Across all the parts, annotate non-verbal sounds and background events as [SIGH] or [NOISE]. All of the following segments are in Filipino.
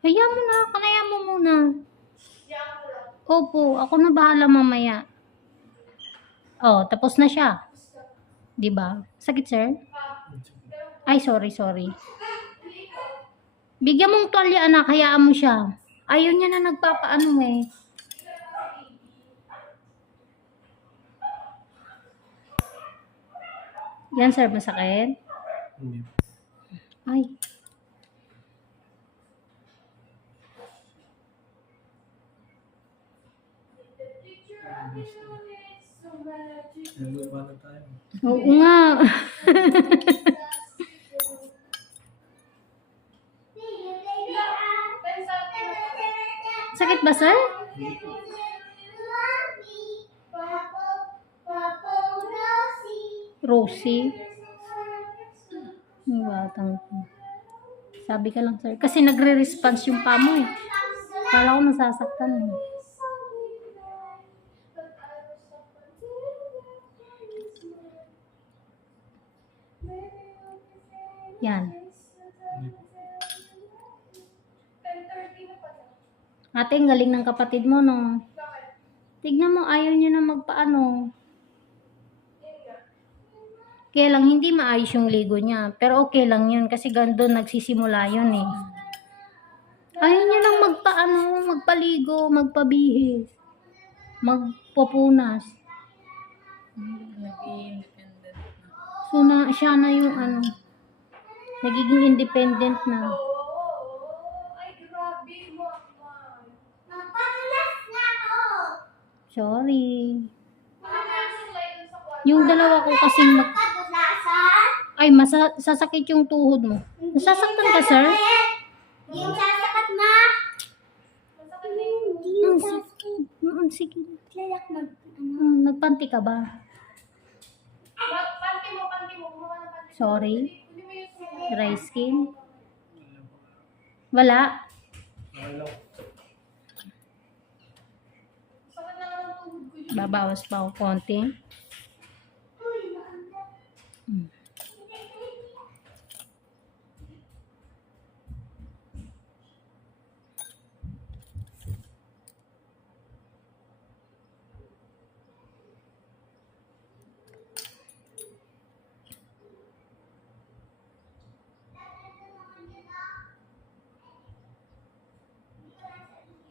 Hayaan mo na, kanaya mo muna. Opo, ako na bahala mamaya. Oh, tapos na siya. 'Di ba? Sakit, sir? Ay, sorry, sorry. Bigyan mong tuwalya, anak. Hayaan mo siya. Ayaw niya na nagpapaano eh. Yan, sir, masakit? Ay. Naglupa na tayo. Oo nga. Sakit ba, sir? Rosie. Yung batang ko. Sabi ka lang, sir. Kasi nagre-response yung pa mo eh. Kala ko masasaktan eh. Yan. Ate, ang galing ng kapatid mo, no? Tignan mo, ayaw niya na magpaano. Kaya lang, hindi maayos yung ligo niya. Pero okay lang yun, kasi gandun nagsisimula yun eh. Ayaw niya lang magpaano, magpaligo, magpabihis, magpupunas. So, na, siya na yung ano, nagiging independent na. Sorry. Yung dalawa ko kasing mag... Ay, masa sasakit yung tuhod mo. Nasasaktan ka, sir? Yung sasakat na. Hindi sasakit. Mm, sige. Mag, ano. Mm, nagpanti ka ba? Sorry. Dry skin? Wala. Babawas pa ako konti. Mm.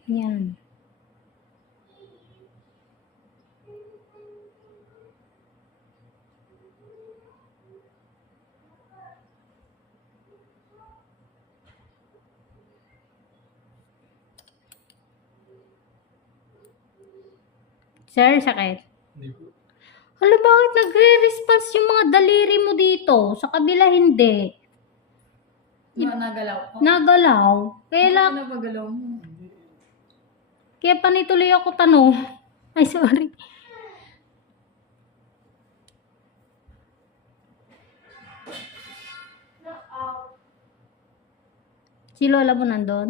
Yan. Sir, sakit. Hindi po. Hala, bakit nagre-response yung mga daliri mo dito? Sa kabila, hindi. Di ba nagalaw ko? Nagalaw. Kaya, Bakit lang, napagalaw mo? Kaya panituloy ako tanong. Ay, sorry. Si Lola mo nandun?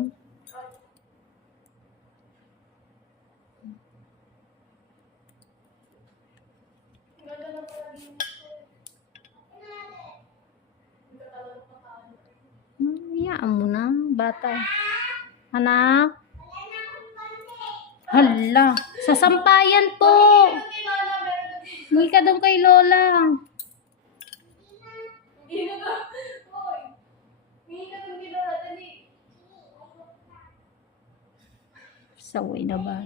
Hmm, Hayaan mo na, bata. Anak? Hala, sa sampayan po. Hindi ka doon kay Lola. Saway na ba?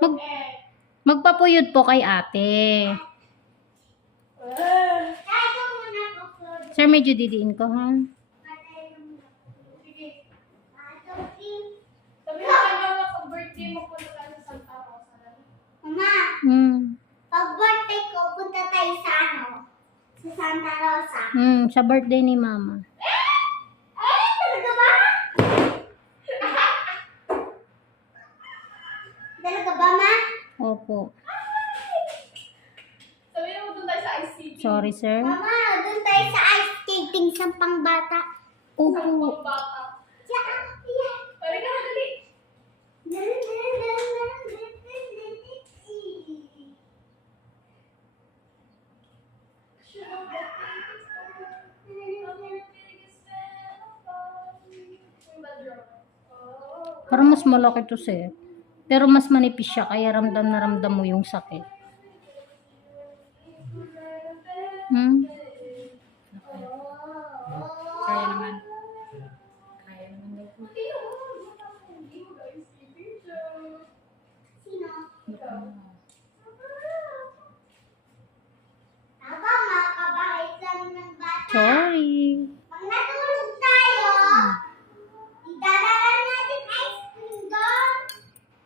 Mag, magpapuyod po kay ate. Sir, medyo didiin ko, ha? Mama, Hmm. pag birthday ko, punta tayo sa ano? Sa Santa Rosa. Hmm, sa birthday ni mama. Talaga ba? ma? Opo. Sorry, sir. Mama, doon tayo sa ice skating sa pangbata. Opo. Diyan, Parang mas malaki to, sir. Pero mas manipis siya, kaya ramdam na ramdam mo yung sakit. Hmm? Kaya naman. Kaya naman daw po. Sorry. Pag natulog tayo, idadala natin ice cream doon.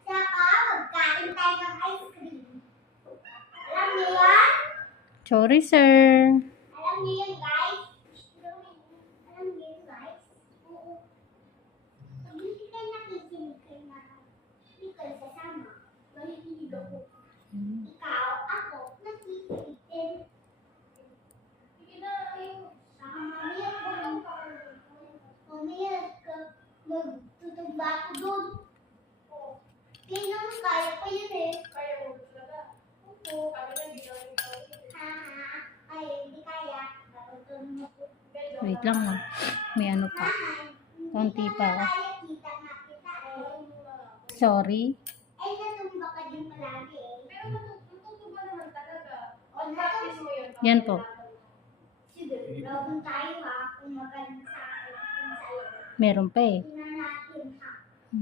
Saka, magkain tayo ng ice cream. Alam niyo yan? Sorry, sir. Alam niyo yun, guys? Alam niyo guys? Oo. Pag hindi kayo nakikinig kay mama, hindi kayo sasama. Mahihilig ako. Ikaw, ako, nakikinig din. Sige na, ayun. Saka mamaya ko. Mamaya ka, magtutumba ako doon. Kaya naman kaya pa yun eh. Kaya mo talaga. Oo. Kami na hindi namin Ha, ay, hindi kaya. Matutulong ako. Wait lang, ha. May ano pa. Konti pa. Kaya kita na kita eh. Sorry. Ay, natumba ka din palagi eh. Pero natutubo naman talaga. On practice mo yun. Yan po. Sige, laban tayo ha. Kung magaling sa akin. Kung sa'yo. Meron pa eh. Tingnan natin ha.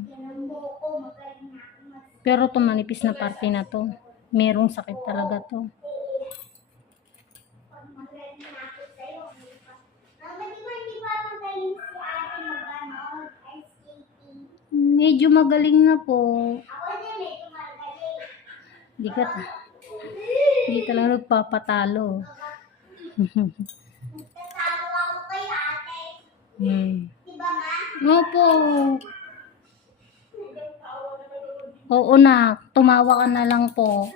Yan ang buhok ko. Magaling na ako. Mas. Pero to manipis na parte na to. Merong sakit talaga to. Pag magaling na ako sa'yo. hindi pa. Mama, di ba hindi ba magaling si ate mag-ano? Ice skating? Medyo magaling na po. Hindi ka, hindi talaga nagpapatalo. [LAUGHS] Hmm. Opo. Oo na, tumawa ka na lang po.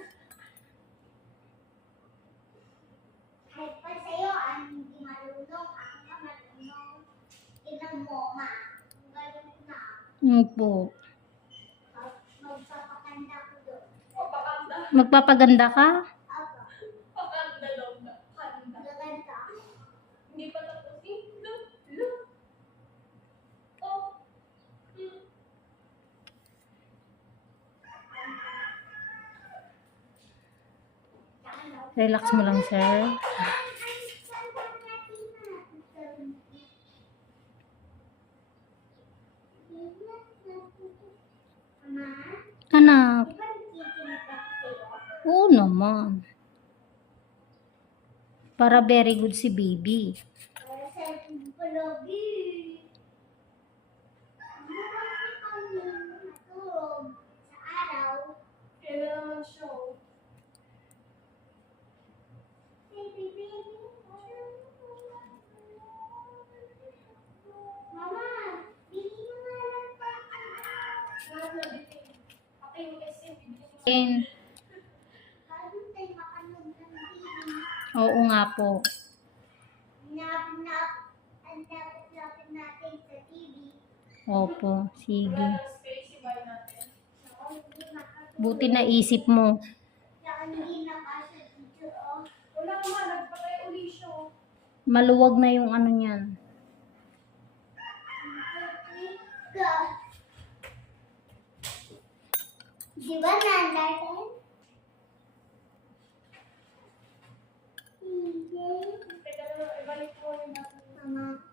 Kahit pa sa'yo, ang hindi marunong, ako na marunong. Tingnan mo, ma. Ang galing ko na. Opo. Magpapaganda ka? Ako, Pakanda daw na. Gaganda. Relax mo lang, sir. Ma, Anak, di ba nakikinig ako sa'yo? Oo naman. Para very good si baby. Para sa pulubi. Ano ba kami matulog sa araw? Kailan naman show? Baby, baby. Mama, bili mo nga lang pa. Ako yung SM, bibili ko And, Bago tayo makanood ng TV. Oo nga po. Opo, sige. Buti na isip mo. Maluwag na yung ano niyan. Di ba nandarin? Hindi. Teka lang, ibalik ko yung natin. Mama,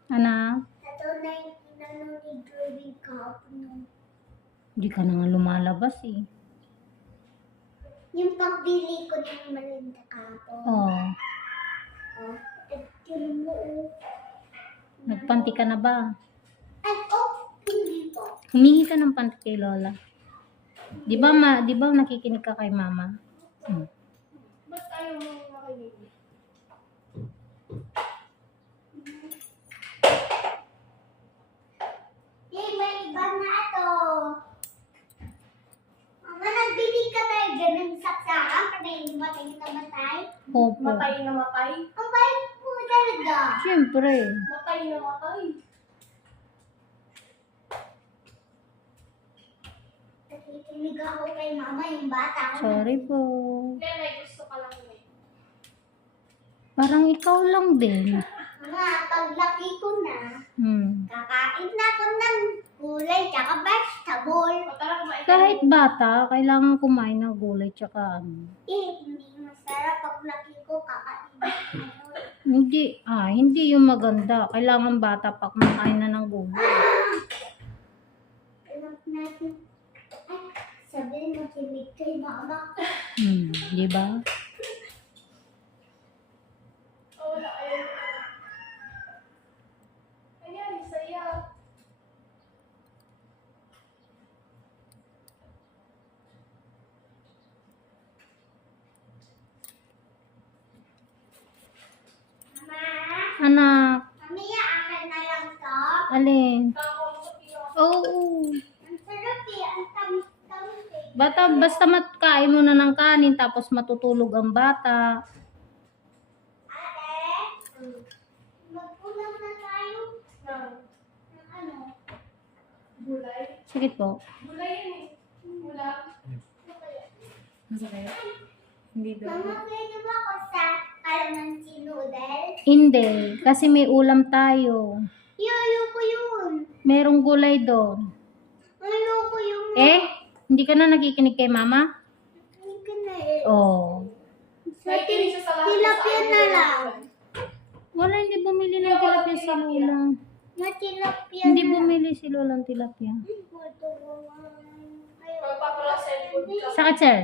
Anak, ito na yung inano ni Drawing kahapon. hindi ka na nga lumalabas eh. Yung pagbili ko ng malinda kahapon. Oh, Oh, at yun mo. oh. nagpanti ka na ba? Ay, oh, hindi po. Humingi ka ng panty kay Lola. Di ba ma, di ba nakikinig ka kay mama? Hmm. Ba't ayaw mo makinig? Yay, may iba na ito. Mama, nagbili ka tayo dyan ng saksakan para hindi matay na matay. Opo. Matay na matay? Ang bait po talaga. Siyempre. Matay na matay. Nakikinig ako kay mama, yung bata. Sorry po. Hindi, may gusto ka lang eh. Parang ikaw lang din. Mama, paglaki ko na, Hmm. kakain na ako ng gulay, tsaka vegetable. O tara kumain. Kahit bata, kailangan kumain ng gulay tsaka ano. Eh, hindi masarap pag laki ko kakain. Hindi, ah, hindi yung maganda. Kailangan bata pa kumakain na ng gulay. Natin. Ay, sabihin mo kinig kay mama. Hmm, di ba? O wala, ayun. Ayan, saya. Mama, Anak, mamaya akin na lang to. alin? Oo. Ang sarap eh, ang tamis-tamis eh. Bata, basta matkain mo na ng kanin tapos matutulog ang bata. Ate, magpulang na tayo Ng ng ano. gulay. Sige po. Gulay yan eh. Ano kaya? Masakit? Hindi daw. Mama, pwede ba ako sa kalamansi noodle? Hindi, kasi may ulam tayo. Ayoko yun. Merong gulay doon. Ayoko yung... Eh, hindi ka na nakikinig kay mama? Hindi ka na eh. Oh. Sa sa tilapia Sa na lang. Wala, hindi bumili ng Hindi, tilapia. Matilapia Hindi na lang. bumili si Lola ng tilapia. Ka. Sakit, sir.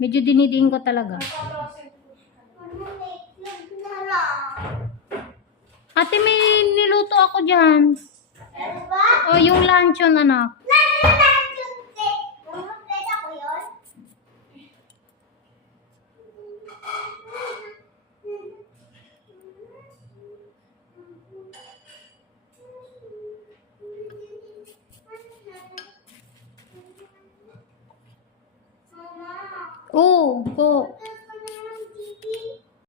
Medyo dinidiin ko talaga. Magpaprasen food ka. Ano, itlog na lang. Ate, may niluto ako dyan. O, yung luncheon, anak.